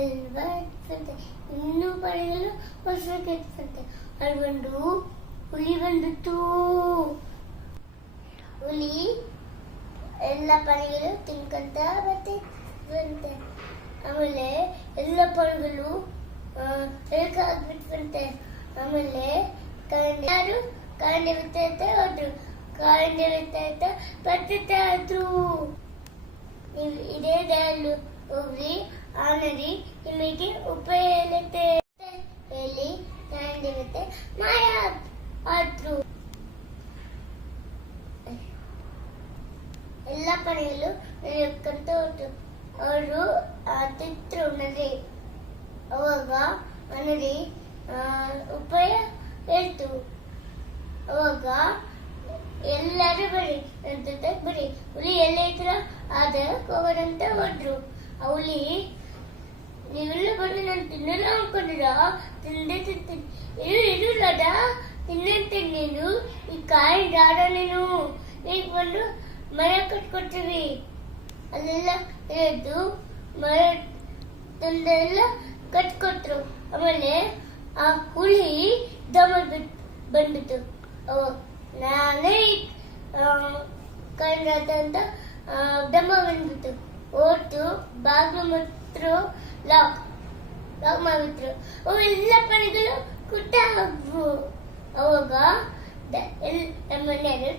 ಎಲ್ಲ ಇನ್ನೂ ಪಡೆಗಳು ಹೊಸ ಕೆಟ್ಟಂತೆ ಅದು ಬಂದು ಹುಲಿ ಬಂದಿತ್ತು. ಹುಲಿ ಎಲ್ಲ ಪಡೆಗಳು ತಿನ್ಕೊಂತ ಬಂತೆ. ಆಮೇಲೆ ಎಲ್ಲ ಪಡೆಗಳು ಆಗ್ಬಿಟ್ವಂತೆ. ಆಮೇಲೆ ಯಾರು ಕಾಂಡೆ ಬಿತ್ತಾ ಹೋದ್ರು. ಕಾಂಡೆ ಬಿತ್ತಾ ಬರ್ತಾ ಇದ್ರು. ಇದೇ ದಾರಿಯಲ್ಲಿ ಹೋಗ್ರಿ, ಆನರಿ ನಿಮಗೆ ಉಪಯೋಗ ಹೇಳಿ ಕಾಂಡೆ ಬಿತ್ತೆ ಮಾಯ ಆದ್ರು. ಎಲ್ಲ ಪಡೆಯಲು ನಡೆಯುತ್ತಂತ ಹೋದ್ರು. ಅವರು ತಿದ್ರು ನದಿ. ಅವಾಗ ನದಿ ಉಪಾಯ ಹೇಳ್ತು. ಅವಾಗ ಎಲ್ಲರೂ ಬಿಡಿ ಹುಲಿ ಎಲ್ಲ ಇದ್ರ ಆದ ಹೋಗೋದಂತ ಹೋದ್ರು. ಆ ಹುಲಿ ನೀವೆಲ್ಲ ಬಂದು ನಾನು ತಿನ್ನಲ್ಲ ಅನ್ಕೊಂಡಿರ ಇರುಲ್ಲದ ತಿನ್ನಂತೀನಿ. ನೀನು ಈ ಕಾಯಿ ದಾಡ ನೀನು ಈಗ ಬಂದು ಮರ ಕಟ್ಕೊಡ್ತೀವಿ. ಅಲ್ಲೆಲ್ಲ ಇರೋದು ಮರ ತಂದೆಲ್ಲ ಕಟ್ಕೊಟ್ರು. ಆಮೇಲೆ ಆ ಹುಳಿ ದಮ ಬಂದ್ಬಿಟ್ಟು ನಾನೇ ಕಂಡ್ರಾತ ಅಂತ ದಮ ಬಂದ್ಬಿಟ್ಟು ಓಡ್ತು. ಬಾಗಿಲು ಮಾತ್ರ ಲಾಕ್ ಮಾಡಿಬಿಟ್ರು. ಅವೆಲ್ಲ ಪಡೆಗಳು ಕುಟ್ಟ ಹಾಕ್ವು. ಅವಾಗ ನಮ್ಮ ಮನೆಯವರು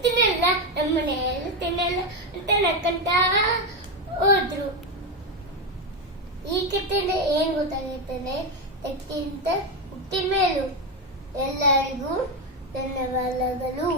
ತಿನ್ನಲ್ಲ ಅಂತ ನಕ್ಕಂತ ಹೋದ್ರು. ಈ ಕಥೆಯಿಂದ ಏನ್ ಗೊತ್ತಾಗುತ್ತದೆ? ತೆಕ್ಕಿಂತ ಹುಟ್ಟಿನ ಮೇಲು. ಎಲ್ಲರಿಗೂ ಧನ್ಯವಾದಗಳು.